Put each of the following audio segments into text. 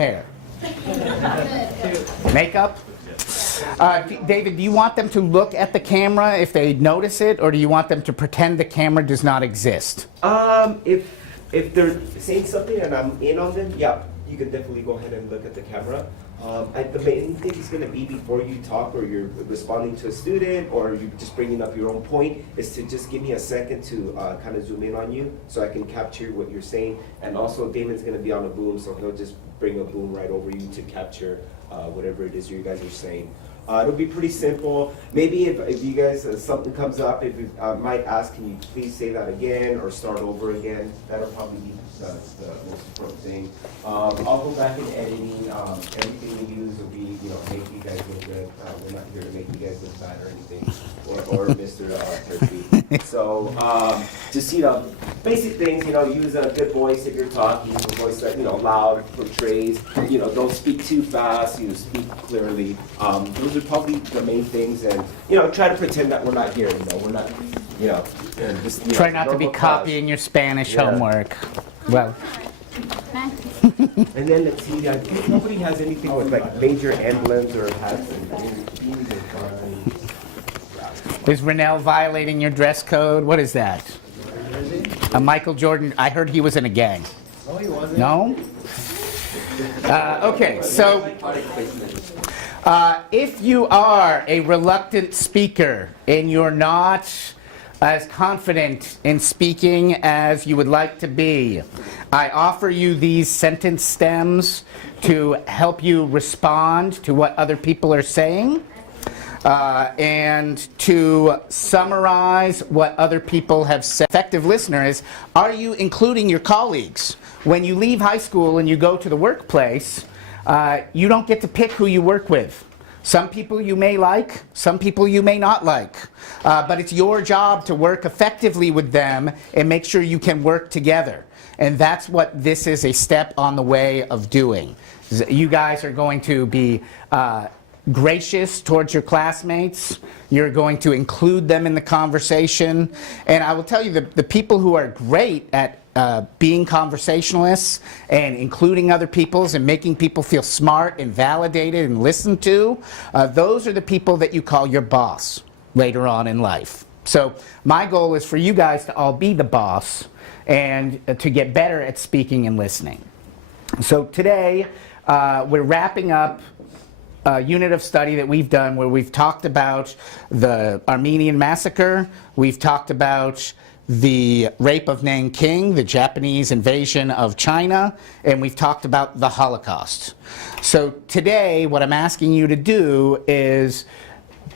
hair? Makeup? David, do you want them to look at the camera if they notice it, or do you want them to pretend the camera does not exist? If they're saying something and I'm in on them, yeah, you can definitely go ahead and look at the camera. The main thing is going to be before you talk or you're responding to a student or you're just bringing up your own point is to just give me a second to kind of zoom in on you so I can capture what you're saying. And also Damon's going to be on a boom, so he'll just bring a boom right over you to capture whatever it is you guys are saying. It'll be pretty simple. Maybe if you guys, something comes up, if you might ask, can you please say that again or start over again? That'll probably be the most important thing. I'll go back in editing. Everything we use will be, make you guys look good. We're not here to make you guys look bad or anything, or Mr. Turkey. So just, basic things, use a good voice if you're talking, a voice that, loud, portrays, don't speak too fast, speak clearly. Those are probably the main things, and, try to pretend that we're not here, we're not, just, try not to be copying your Spanish homework. Well. And then let's see, nobody has anything with like major emblems or hats and Is Rennell violating your dress code? What is that? Michael Jordan, I heard he was in a gang. Oh, he wasn't? No? Okay, so if you are a reluctant speaker and you're not as confident in speaking as you would like to be, I offer you these sentence stems to help you respond to what other people are saying and to summarize what other people have said. Effective listener is, are you including your colleagues? When you leave high school and you go to the workplace, you don't get to pick who you work with. Some people you may like, some people you may not like. But it's your job to work effectively with them and make sure you can work together. And that's what this is a step on the way of doing. You guys are going to be gracious towards your classmates. You're going to include them in the conversation. And I will tell you, the people who are great at being conversationalists and including other people's and making people feel smart and validated and listened to, those are the people that you call your boss later on in life. So my goal is for you guys to all be the boss and to get better at speaking and listening. So today we're wrapping up a unit of study that we've done where we've talked about the Armenian massacre, we've talked about the Rape of Nanking, the Japanese invasion of China, and we've talked about the Holocaust. So today, what I'm asking you to do is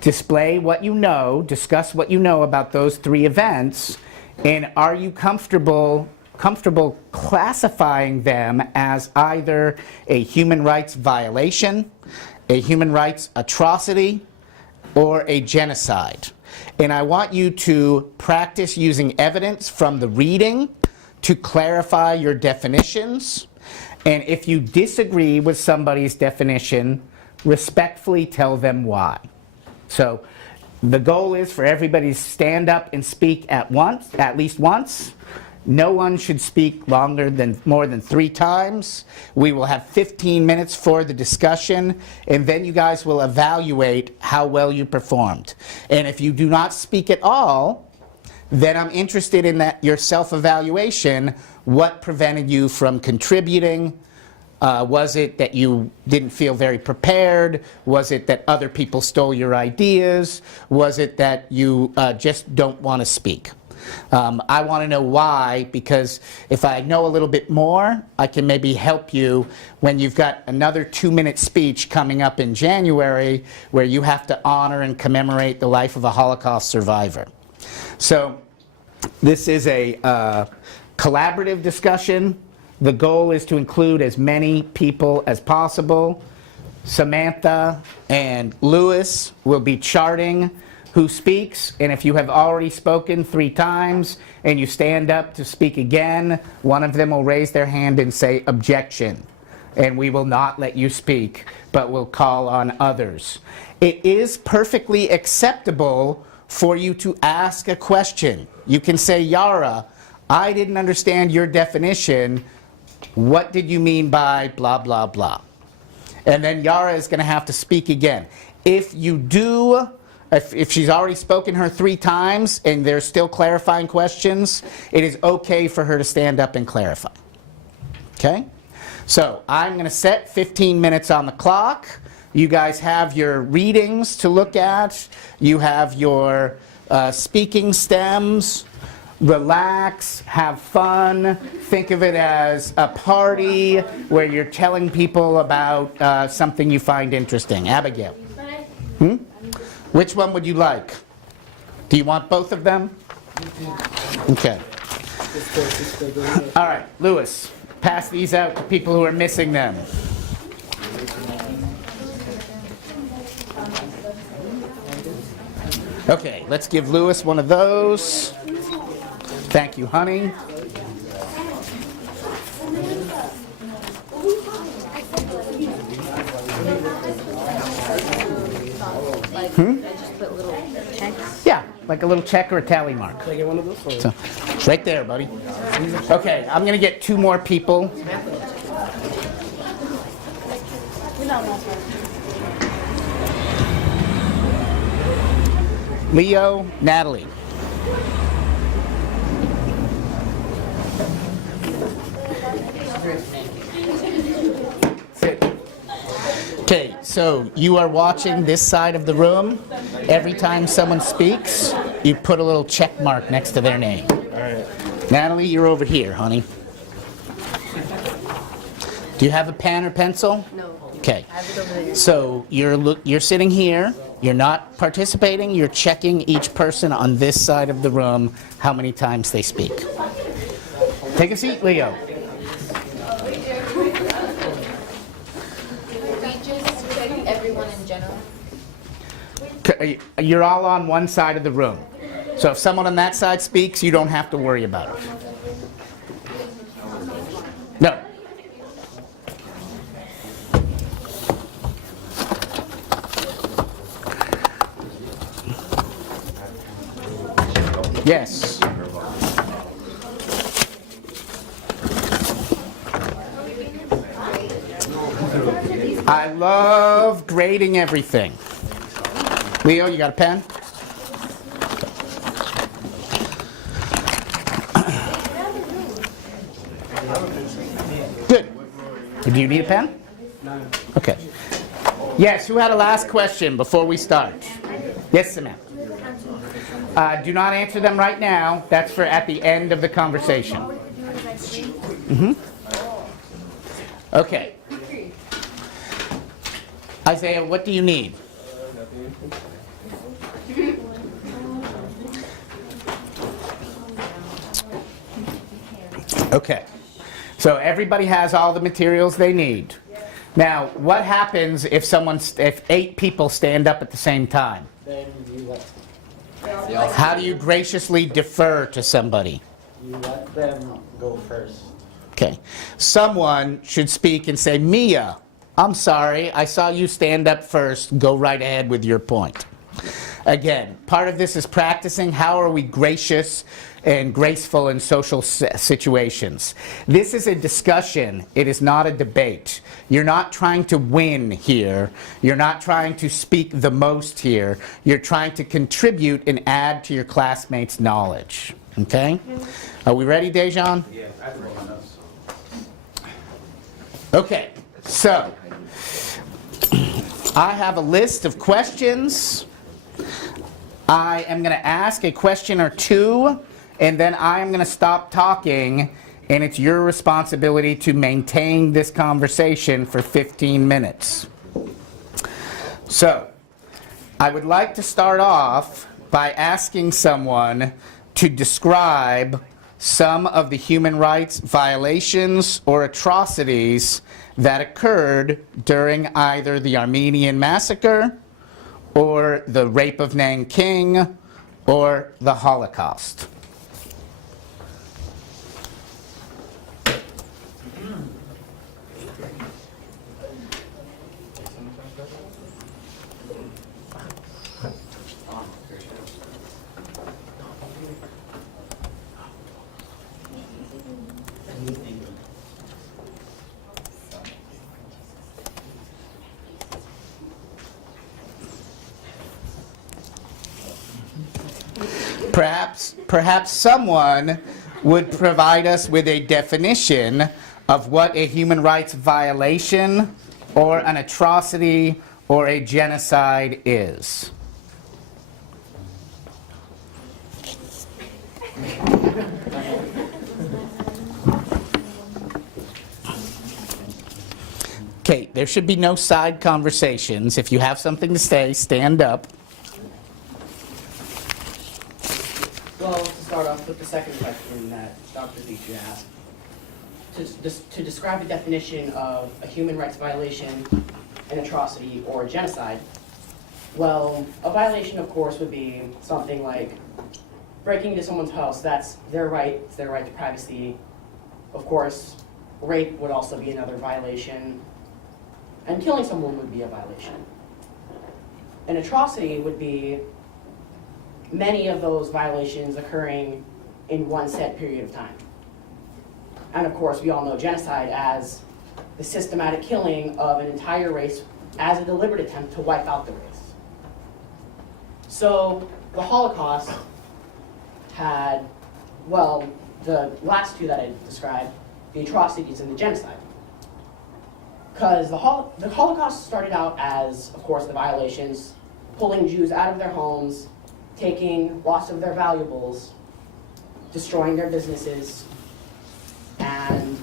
display what you know, discuss what you know about those three events, and are you comfortable classifying them as either a human rights violation, a human rights atrocity, or a genocide? And I want you to practice using evidence from the reading to clarify your definitions. And if you disagree with somebody's definition, respectfully tell them why. So the goal is for everybody to stand up and speak at least once. No one should speak more than 3 times. We will have 15 minutes for the discussion, and then you guys will evaluate how well you performed. And if you do not speak at all, then I'm interested in your self-evaluation. What prevented you from contributing? Was it that you didn't feel very prepared? Was it that other people stole your ideas? Was it that you just don't want to speak? I want to know why, because if I know a little bit more, I can maybe help you when you've got another 2-minute speech coming up in January where you have to honor and commemorate the life of a Holocaust survivor. So this is a collaborative discussion. The goal is to include as many people as possible. Samantha and Louis will be charting who speaks, and if you have already spoken 3 times and you stand up to speak again, one of them will raise their hand and say objection, and we will not let you speak, but we'll call on others. It is perfectly acceptable for you to ask a question. You can say, Yara, I didn't understand your definition. what did you mean by blah, blah, blah? And then Yara is going to have to speak again. If you do, if she's already spoken her 3 times and there's still clarifying questions, it is okay for her to stand up and clarify. Okay? So I'm going to set 15 minutes on the clock. You guys have your readings to look at. You have your speaking stems. Relax, have fun, think of it as a party where you're telling people about something you find interesting. Abigail? Which one would you like? Do you want both of them? Okay. All right, Lewis, pass these out to people who are missing them. Okay, let's give Lewis one of those. Thank you, honey. Yeah, like a little check or a tally mark. Can I get one of those? So, right there, buddy. Okay, I'm going to get 2 more people. Leo, Natalie. Sit. Okay, so you are watching this side of the room. Every time someone speaks, you put a little check mark next to their name. All right. Natalie, you're over here, honey. Do you have a pen or pencil? No. Okay. I have it over there. So you're sitting here. You're not participating. You're checking each person on this side of the room how many times they speak. Take a seat, Leo. Everyone in general. You're all on one side of the room. So if someone on that side speaks, you don't have to worry about it. No. Yes. I love grading everything. Leo, you got a pen? Good. Do you need a pen? No. Okay. Yes, who had a last question before we start? Yes, Samantha. Do not answer them right now. That's for at the end of the conversation. Okay. Isaiah, what do you need? Okay. So everybody has all the materials they need. Now, what happens if if 8 people stand up at the same time? Then you let, How do you graciously defer to somebody? you let them go first. Okay. Someone should speak and say, Mia, I'm sorry, I saw you stand up first. Go right ahead with your point. Again, part of this is practicing how are we gracious and graceful in social situations. This is a discussion. It is not a debate. You're not trying to win here. You're not trying to speak the most here. You're trying to contribute and add to your classmates' knowledge. Okay? Are we ready, Dejan? Yeah, I've read enough. Okay, so I have a list of questions. I am going to ask a question or 2, and then I am going to stop talking, and it's your responsibility to maintain this conversation for 15 minutes. So, I would like to start off by asking someone to describe some of the human rights violations or atrocities that occurred during either the Armenian massacre or the Rape of Nanking or the Holocaust. Perhaps someone would provide us with a definition of what a human rights violation or an atrocity or a genocide is. Okay, there should be no side conversations. If you have something to say, stand up. Well, to start off with the second question that Dr. Leach asked, to describe the definition of a human rights violation, an atrocity, or a genocide, well, a violation, of course, would be something like breaking into someone's house. That's their right. It's their right to privacy. Of course, rape would also be another violation, and killing someone would be a violation. An atrocity would be many of those violations occurring in one set period of time. And of course, we all know genocide as the systematic killing of an entire race as a deliberate attempt to wipe out the race. So the Holocaust had, well, the last two that I described, the atrocities and the genocide. Because the Holocaust started out as, of course, the violations, pulling Jews out of their homes, taking lots of their valuables, destroying their businesses, and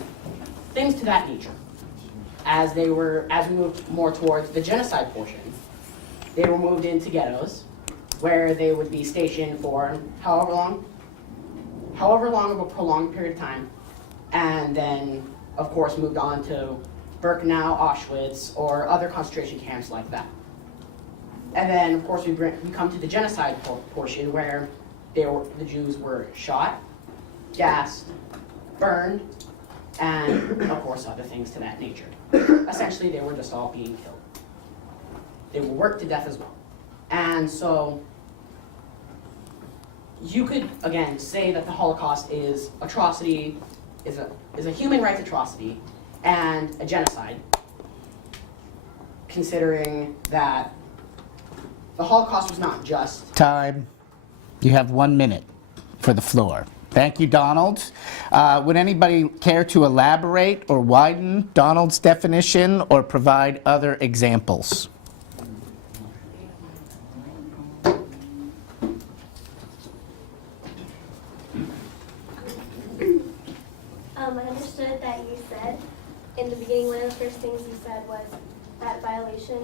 things to that nature. As we moved more towards the genocide portion, they were moved into ghettos, where they would be stationed for however long of a prolonged period of time, and then, of course, moved on to Birkenau, Auschwitz, or other concentration camps like that. And then, of course, we come to the genocide portion, where the Jews were shot, gassed, burned, and, of course, other things to that nature. Essentially, they were just all being killed. They were worked to death as well. And so, you could, again, say that the Holocaust is a human rights atrocity and a genocide, considering that the Holocaust was not just... Time. You have 1 minute for the floor. Thank you, Donald. Would anybody care to elaborate or widen Donald's definition or provide other examples? I understood that you said, in the beginning, one of the first things you said was that violation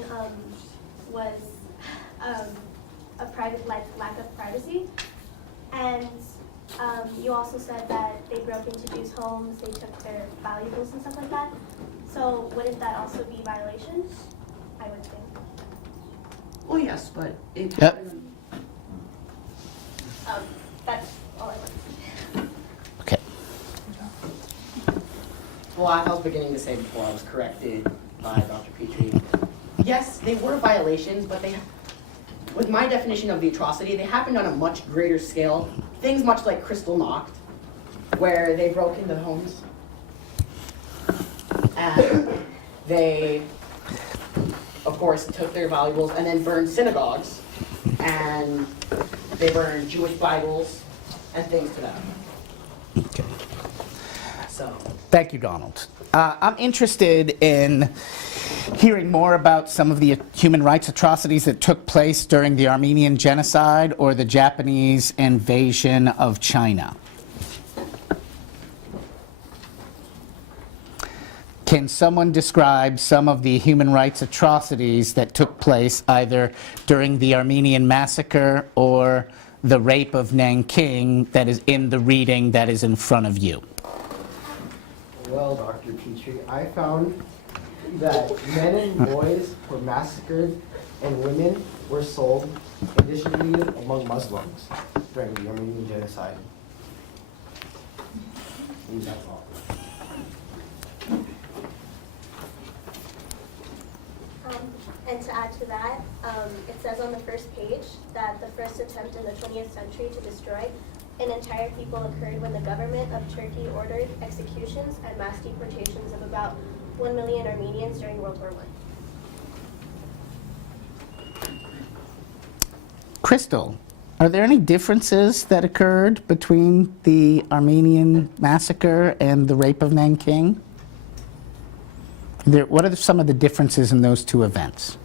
was a private lack of privacy. And you also said that they broke into Jews' homes, they took their valuables and stuff like that. So wouldn't that also be violation? I would think. Well, yes, but it... Yep. That's all I want to say. Okay. Well, as I was beginning to say before, I was corrected by Dr. Petrie. Yes, they were violations, but with my definition of the atrocity, they happened on a much greater scale. Things much like Crystal Knocked, where they broke into homes. And they, of course, took their valuables and then burned synagogues. And they burned Jewish Bibles and things to that. Okay. So... Thank you, Donald. I'm interested in hearing more about some of the human rights atrocities that took place during the Armenian Genocide or the Japanese invasion of China. Can someone describe some of the human rights atrocities that took place either during the Armenian massacre or the Rape of Nanking that is in the reading that is in front of you? Well, Dr. Petrie, I found that men and boys were massacred and women were sold and distributed among Muslims during the Armenian Genocide. And that's all. And to add to that, it says on the first page that the first attempt in the 20th century to destroy an entire people occurred when the government of Turkey ordered executions and mass deportations of about 1 million Armenians during World War I. Crystal, Are there any differences that occurred between the Armenian massacre and the Rape of Nanking? What are some of the differences in those two events?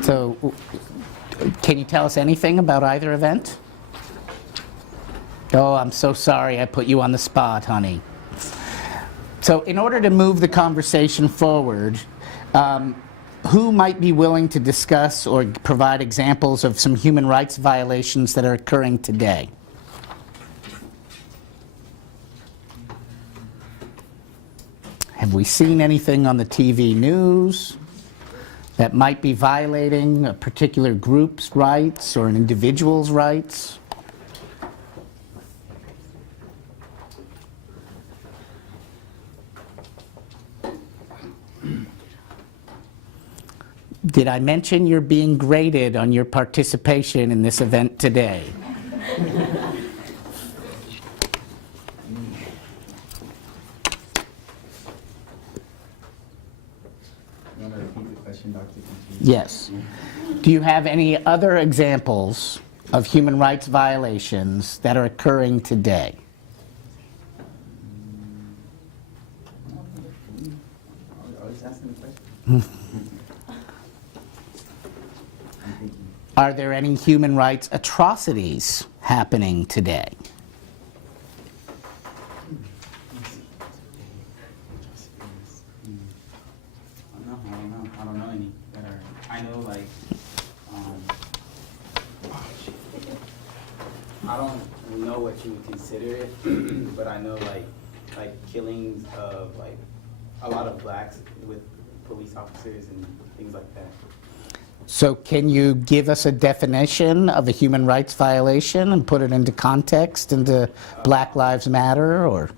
So, can you tell us anything about either event? Oh, I'm so sorry I put you on the spot, honey. So in order to move the conversation forward, who might be willing to discuss or provide examples of some human rights violations that are occurring today? Have we seen anything on the TV news that might be violating a particular group's rights or an individual's rights? Did I mention you're being graded on your participation in this event today? You want to repeat the question, Dr. Pinchi? Yes. Do you have any other examples of human rights violations that are occurring today? I was asking the question. I'm thinking. Are there any human rights atrocities happening today? I don't know any that are. I know like, I don't know what you would consider it, but I know like killings of like a lot of blacks with police officers and things like that. So can you give us a definition of a human rights violation and put it into context, into Black Lives Matter, or?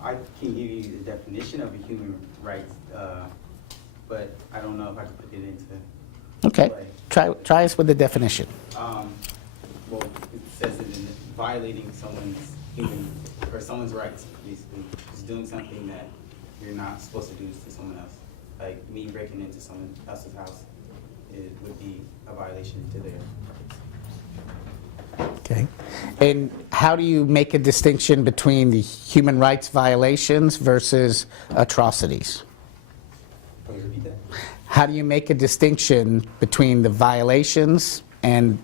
I can give you the definition of a human rights, but I don't know if I can put it into Okay, play. try us with the definition. Well, it says it in violating someone's human or someone's rights, basically. Just doing something that you're not supposed to do to someone else. Like me breaking into someone else's house, it would be a violation to their rights. Okay. And how do you make a distinction between the human rights violations versus atrocities? Can you repeat that? How do you make a distinction between the violations and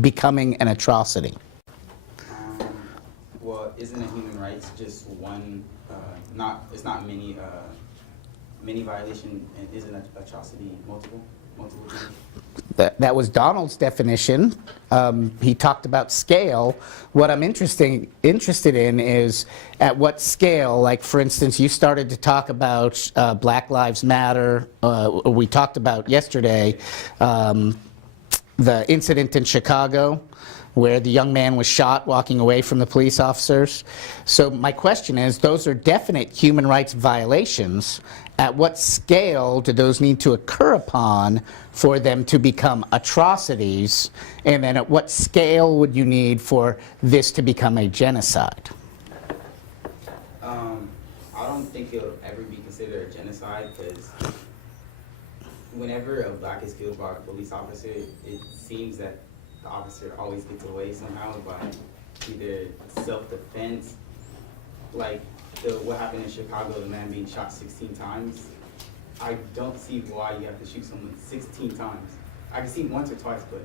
becoming an atrocity? Well, isn't a human rights just one? It's not many. Many violation, and isn't an atrocity multiple things? That was Donald's definition. He talked about scale. What I'm interested in is at what scale, like for instance, you started to talk about Black Lives Matter. We talked about yesterday the incident in Chicago where the young man was shot walking away from the police officers. So my question is, those are definite human rights violations. At what scale do those need to occur upon for them to become atrocities? And then at what scale would you need for this to become a genocide? I don't think it'll ever be considered a genocide because whenever a black is killed by a police officer, it seems that the officer always gets away somehow by either self-defense, like what happened in Chicago, the man being shot 16 times. I don't see why you have to shoot someone 16 times. I can see once or twice, but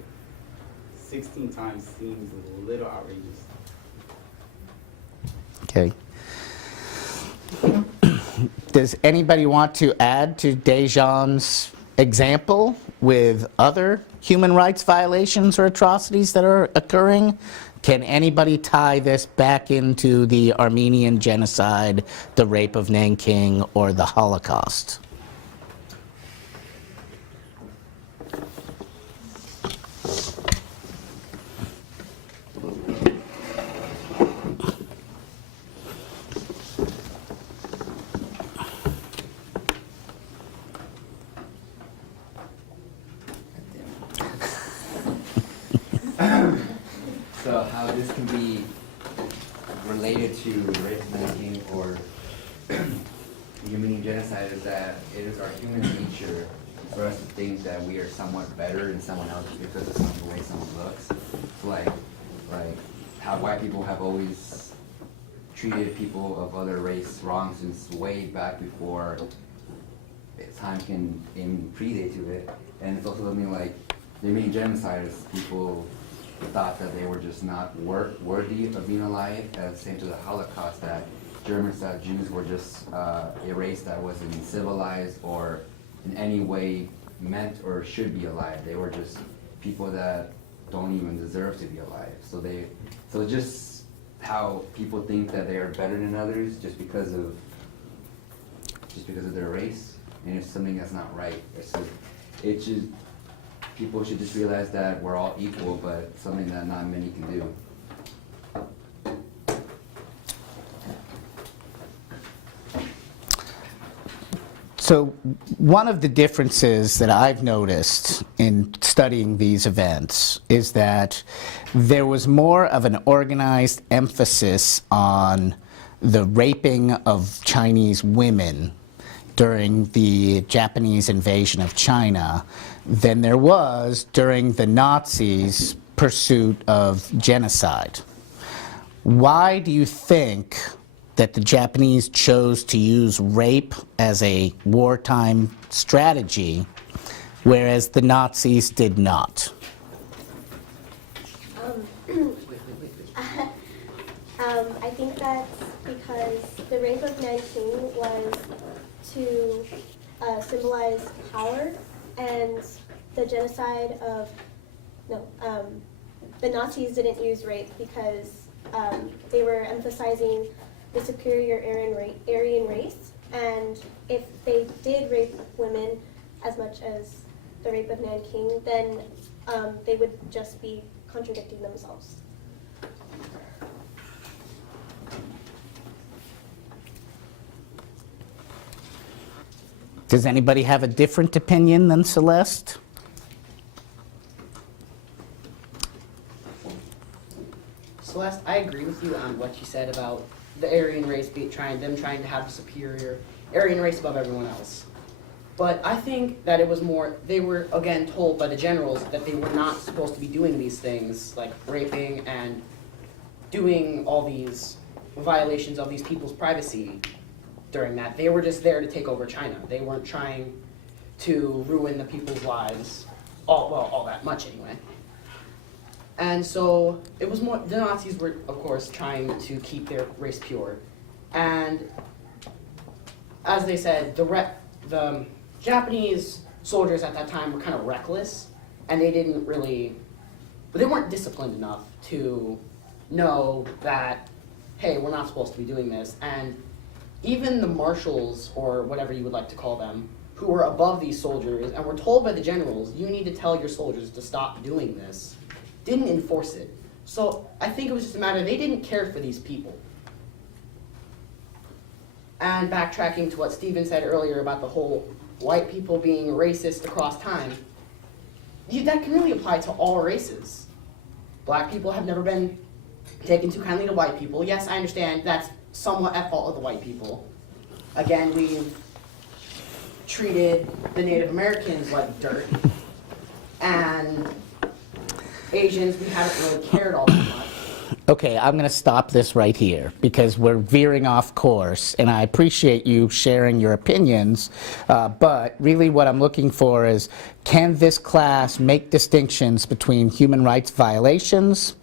16 times seems a little outrageous. Okay. Does anybody want to add to Dejan's example with other human rights violations or atrocities that are occurring? Can anybody tie this back into the Armenian Genocide, the Rape of Nanking, or the Holocaust? So how this can be related to Rape of Nanking or the Armenian Genocide is that it is our human nature for us to think that we are somewhat better than someone else because of the way someone looks. So like how white people have always treated people of other race wrong since way back before time can even predate to it. And it's also something like the Armenian Genocide is people thought that they were just not worthy of being alive, same to the Holocaust, that Germans thought Jews were just a race that wasn't civilized or in any way meant or should be alive. They were just people that don't even deserve to be alive. So just how people think that they are better than others just because of their race, and it's something that's not right. People should just realize that we're all equal, but something that not many can do. So one of the differences that I've noticed in studying these events is that there was more of an organized emphasis on the raping of Chinese women during the Japanese invasion of China than there was during the Nazis' pursuit of genocide. Why do you think that the Japanese chose to use rape as a wartime strategy, whereas the Nazis did not? I think that's because the Rape of Nanking was to symbolize power, and the genocide of, the Nazis didn't use rape because they were emphasizing the superior Aryan race, and if they did rape women as much as the Rape of Nanking, then they would just be contradicting themselves. Does anybody have a different opinion than Celeste? Celeste, I agree with you on what you said about the Aryan race trying to have a superior Aryan race above everyone else. But I think that it was more, they were again told by the generals that they were not supposed to be doing these things, like raping and doing all these violations of these people's privacy during that. They were just there to take over China. They weren't trying to ruin the people's lives all that much anyway. And so it was more, the Nazis were, of course, trying to keep their race pure. And as they said, the Japanese soldiers at that time were kind of reckless, and they didn't really, but they weren't disciplined enough to know that, hey, we're not supposed to be doing this. And even the marshals, or whatever you would like to call them, who were above these soldiers and were told by the generals, you need to tell your soldiers to stop doing this, didn't enforce it. So I think it was just a matter, they didn't care for these people. And backtracking to what Stephen said earlier about the whole white people being racist across time, that can really apply to all races. Black people have never been taken too kindly to white people. Yes, I understand that's somewhat at fault of the white people. Again, we've treated the Native Americans like dirt, and Asians, we haven't really cared all that much. Okay, I'm going to stop this right here because we're veering off course, and I appreciate you sharing your opinions, but really what I'm looking for is, can this class make distinctions between human rights violations,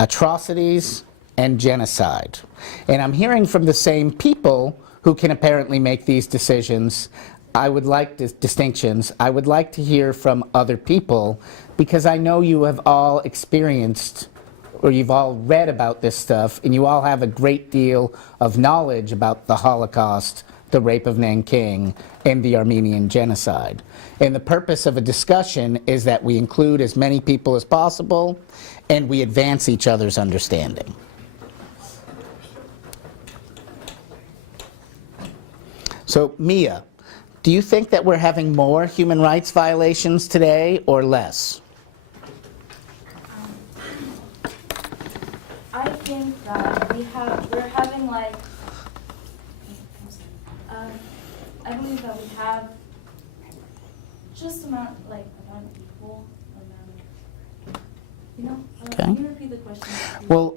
atrocities, and genocide? And I'm hearing from the same people who can apparently make these decisions. I would like distinctions. I would like to hear from other people, because I know you have all experienced, or you've all read about this stuff, and you all have a great deal of knowledge about the Holocaust, the Rape of Nanking, and the Armenian Genocide. And the purpose of a discussion is that we include as many people as possible, and we advance each other's understanding. So, Mia, do you think that we're having more human rights violations today or less? I think that we're having like, I believe that we have just about equal amount. You know? Okay. Can you repeat the question? Well,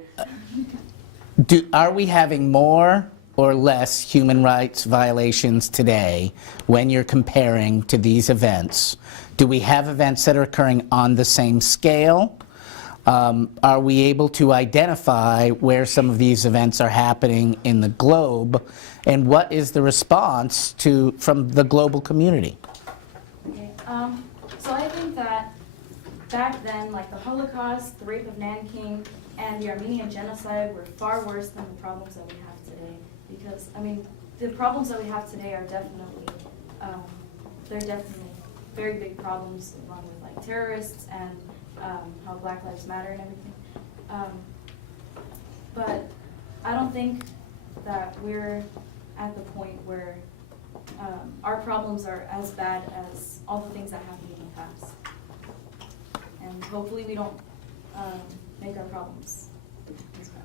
are we having more or less human rights violations today when you're comparing to these events? Do we have events that are occurring on the same scale? Are we able to identify where some of these events are happening in the globe? And what is the response from the global community? Okay. So I think that back then, like the Holocaust, the Rape of Nanking, and the Armenian Genocide were far worse than the problems that we have today. Because, I mean, the problems that we have today are definitely, they're definitely very big problems, along with like terrorists and how Black Lives Matter and everything. But I don't think that we're at the point where our problems are as bad as all the things that happened in the past. And hopefully we don't make our problems as bad.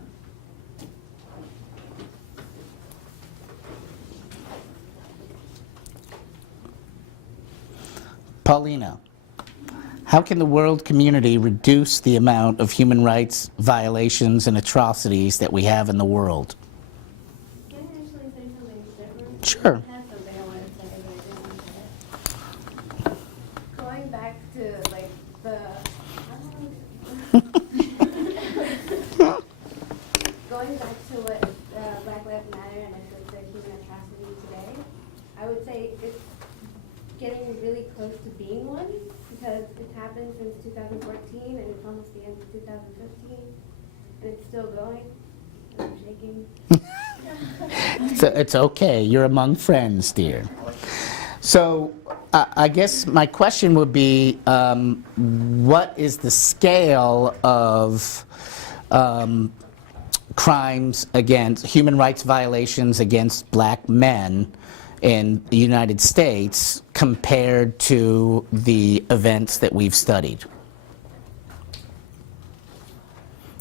Paulina, how can the world community reduce the amount of human rights violations and atrocities that we have in the world? Can I actually say something different? Sure. I have something I wanted to say, but I didn't want to say it. Going back to like going back to what Black Lives Matter and if it's a human atrocity today, I would say it's getting really close to being one because it's happened since 2014 and it's almost the end of 2015 and it's still going. I'm shaking. It's okay. You're among friends, dear. So I guess my question would be, what is the scale of crimes against human rights violations against black men in the United States compared to the events that we've studied?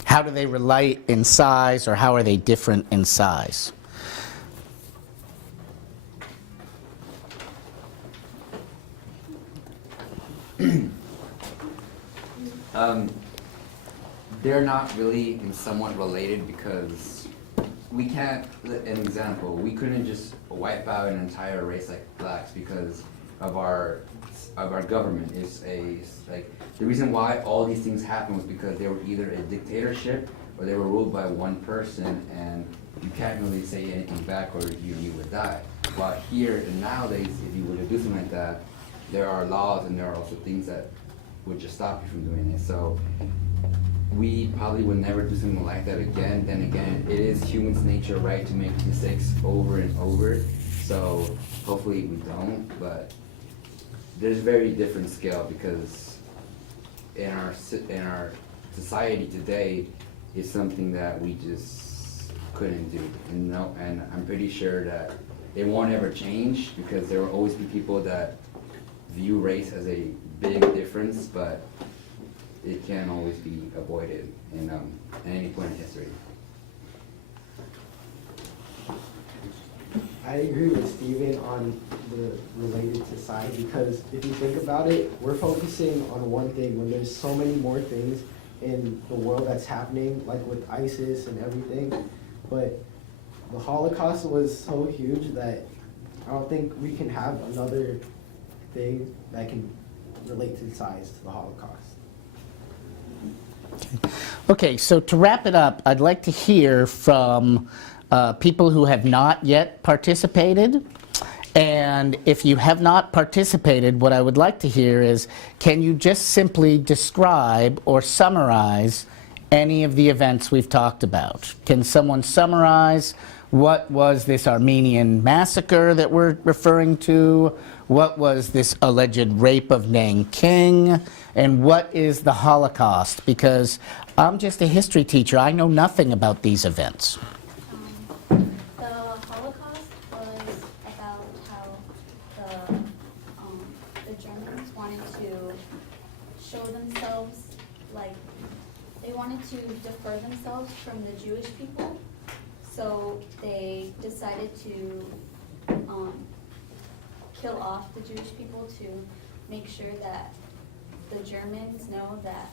How do they relate in size, or how are they different in size? They're not really somewhat related because we can't, an example, we couldn't just wipe out an entire race like blacks because of our government. Is like the reason why all these things happened was because they were either a dictatorship or they were ruled by one person, and you can't really say anything back or you would die. While here and nowadays, if you were to do something like that, there are laws and there are also things that would just stop you from doing it. So we probably would never do something like that again. Then again, it is human's nature, right, to make mistakes over and over. So hopefully we don't, but there's a very different scale because in our society today, it's something that we just couldn't do. And I'm pretty sure that it won't ever change because there will always be people that view race as a big difference, but it can always be avoided in at any point in history. I agree with Steven on the related to side because if you think about it, we're focusing on one thing when there's so many more things in the world that's happening, like with ISIS and everything. But the Holocaust was so huge that I don't think we can have another thing that can relate to size to the Holocaust. Okay, so to wrap it up, I'd like to hear from people who have not yet participated. And if you have not participated, what I would like to hear is, can you just simply describe or summarize any of the events we've talked about? Can someone summarize what was this Armenian massacre that we're referring to? What was this alleged rape of Nanking? And what is the Holocaust? Because I'm just a history teacher. I know nothing about these events. The Holocaust was about how the Germans wanted to show themselves like they wanted to defer themselves from the Jewish people, so they decided to kill off the Jewish people to make sure that the Germans know that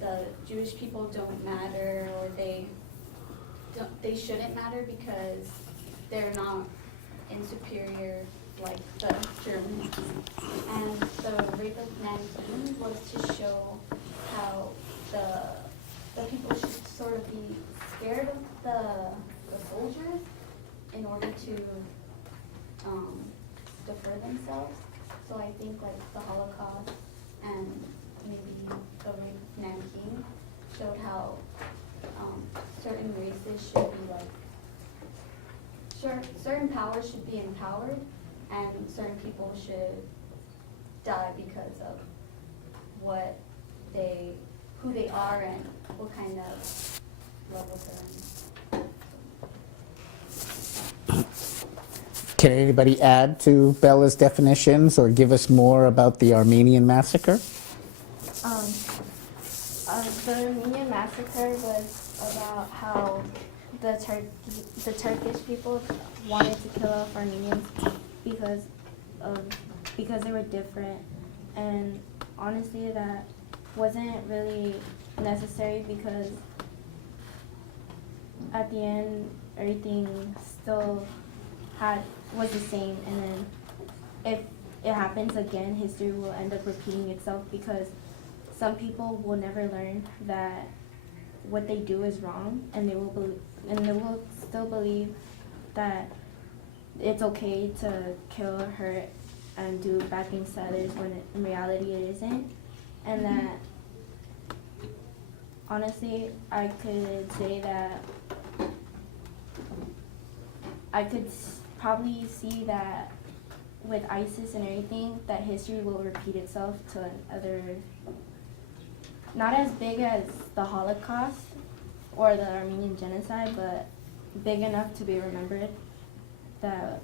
the Jewish people don't matter, or they shouldn't matter because they're not superior like the Germans. And the Rape of Nanking was to show how the people should sort of be scared of the soldiers in order to defer themselves. So I think like the Holocaust and maybe the Rape of Nanking showed how certain races should be like, certain powers should be empowered, and certain people should die because of who they are and what kind of level they're in. Can anybody add to Bella's definitions or give us more about the Armenian massacre? The Armenian massacre was about how the Turkish people wanted to kill off Armenians because they were different, and honestly that wasn't really necessary because at the end everything still was the same, and then if it happens again, history will end up repeating itself because some people will never learn that what they do is wrong, and they will still believe that it's okay to kill, hurt, and do bad things to others when in reality it isn't. And that honestly, I could say that I could probably see that with ISIS and everything, that history will repeat itself to other, not as big as the Holocaust or the Armenian Genocide, but big enough to be remembered that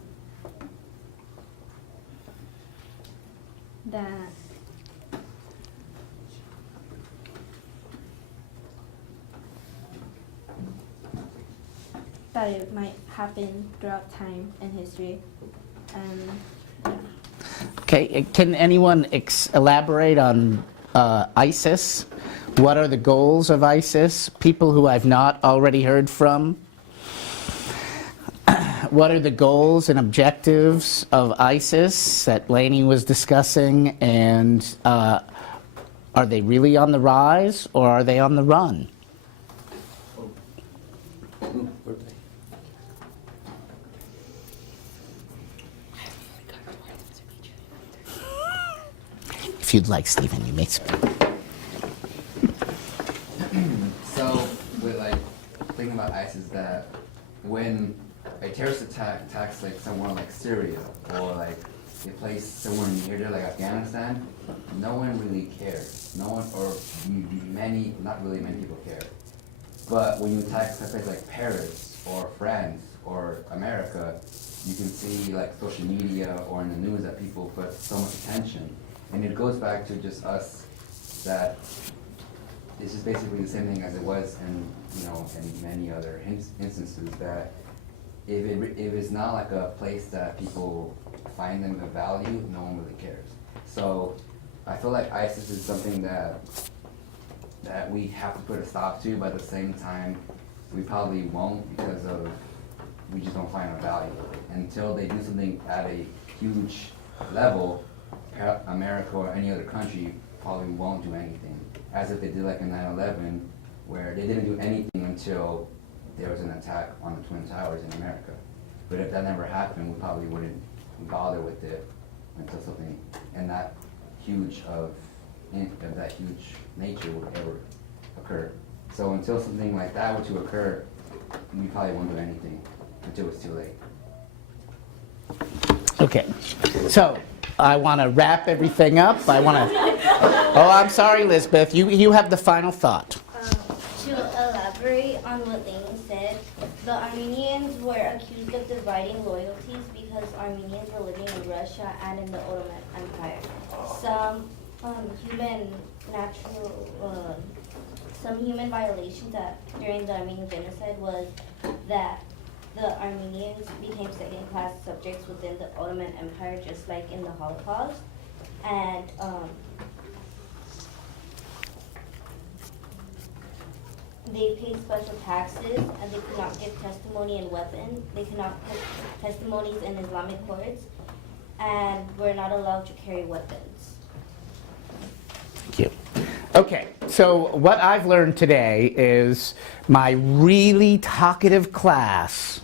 it might happen throughout time and history. Okay, can anyone elaborate on ISIS? What are the goals of ISIS? People who I've not already heard from. What are the goals and objectives of ISIS that Lainey was discussing, and are they really on the rise or are they on the run? If you'd like, Stephen, you may speak. So, with like thinking about ISIS, that when a terrorist attack attacks like somewhere like Syria or like a place somewhere near there like Afghanistan, no one really cares. No one, or many, not really many people care. But when you attack a place like Paris or France or America, you can see like social media or in the news that people put so much attention. And it goes back to just us, that this is basically the same thing as it was in many other instances, that if it's not like a place that people find them of value, no one really cares. So I feel like ISIS is something that we have to put a stop to, but at the same time, we probably won't because we just don't find a value. Until they do something at a huge level, America or any other country probably won't do anything. As if they did like in 9/11, where they didn't do anything until there was an attack on the Twin Towers in America. But if that never happened, we probably wouldn't bother with it until something and that huge nature would ever occur. So until something like that were to occur, we probably won't do anything until it's too late. Okay, so I want to wrap everything up. Oh, I'm sorry, Lisbeth. You have the final thought. To elaborate on what Lainey said, the Armenians were accused of dividing loyalties because Armenians were living in Russia and in the Ottoman Empire. Some human natural some human violations that during the Armenian Genocide was that the Armenians became second-class subjects within the Ottoman Empire, just like in the Holocaust. And they paid special taxes, and they could not give testimony in weapons. They could not give testimonies in Islamic courts, and were not allowed to carry weapons. Thank you. Okay, so what I've learned today is my really talkative class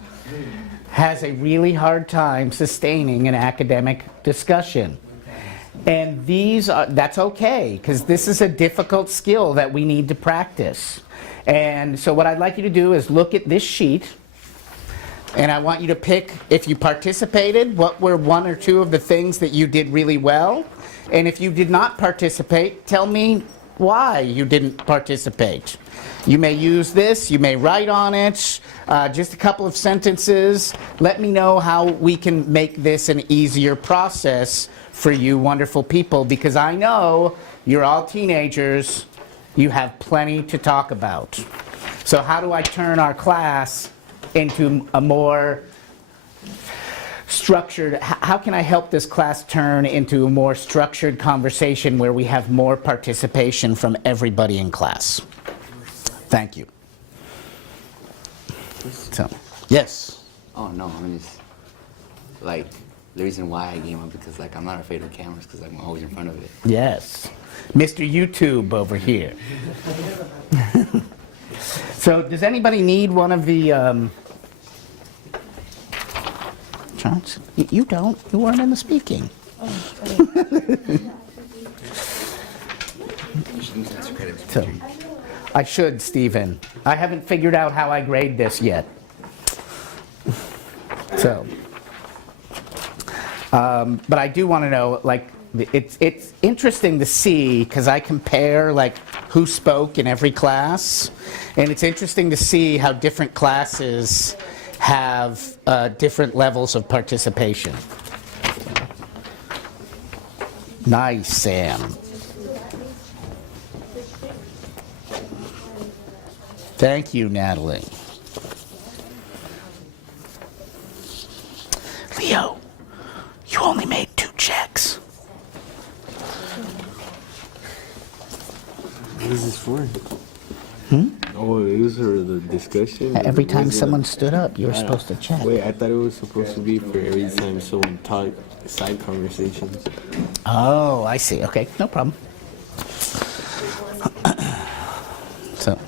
has a really hard time sustaining an academic discussion. And that's okay, because this is a difficult skill that we need to practice. And so what I'd like you to do is look at this sheet, and I want you to pick, if you participated, what were one or two of the things that you did really well. And if you did not participate, tell me why you didn't participate. You may use this, you may write on it, just a couple of sentences. Let me know how we can make this an easier process for you wonderful people, because I know you're all teenagers, you have plenty to talk about. So how do I turn our class into a more structured, how can I help this class turn into a more structured conversation where we have more participation from everybody in class? Thank you. So, yes? Oh no, I'm just like the reason why I came up because like I'm not afraid of cameras because like I'm always in front of it. Yes. Mr. YouTube over here. So does anybody need one of the charts? You don't. You weren't in the speaking. So, I should, Stephen. I haven't figured out how I grade this yet. So, but I do want to know, like, it's interesting to see, because I compare, like, who spoke in every class, and it's interesting to see how different classes have different levels of participation. Nice, Sam. Thank you, Natalie. Leo, you only made 2 checks. What is this for? Hmm? Oh, it was for the discussion? Every time Was it- someone stood up, you were supposed to check. Wait, I thought it was supposed to be for every time someone talked, side conversations. Oh, I see. Okay, no problem. So.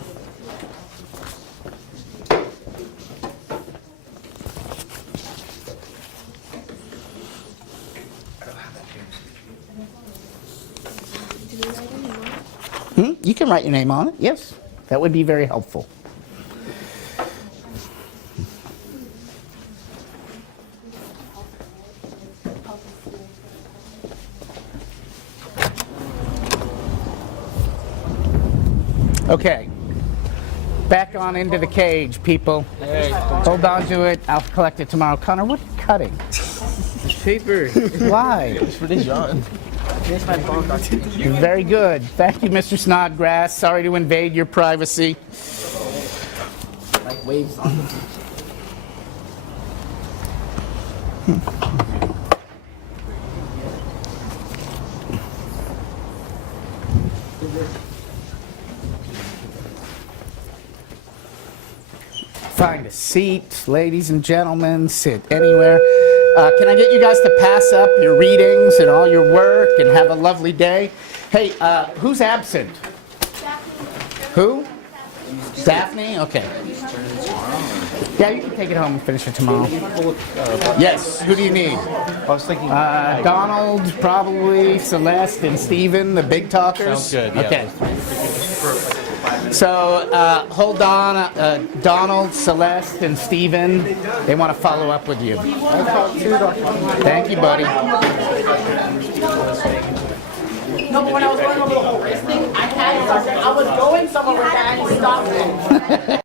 You can write your name on it, yes. That would be very helpful. Okay. Back on into the cage, people. Hold on to it. I'll collect it tomorrow. Connor, what are you cutting? Paper. Why? It's for this John. Finish my phone, Dr. Very good. Thank you, Mr. Snodgrass. Sorry to invade your privacy. Like waves on the Find a seat, ladies and gentlemen. Sit anywhere. Can I get you guys to pass up your readings and all your work and have a lovely day? Hey, who's absent? Who? Daphne? Okay. Yeah, you can take it home and finish it tomorrow. Yes, who do you need? I was thinking. Donald, probably, Celeste, and Steven, the big talkers? Sounds good, yeah. Okay. So, hold on, Donald, Celeste, and Steven, they want to follow up with you. Thank you, buddy. No, but when I was going over the whole race thing, I was going somewhere with that and he stopped me.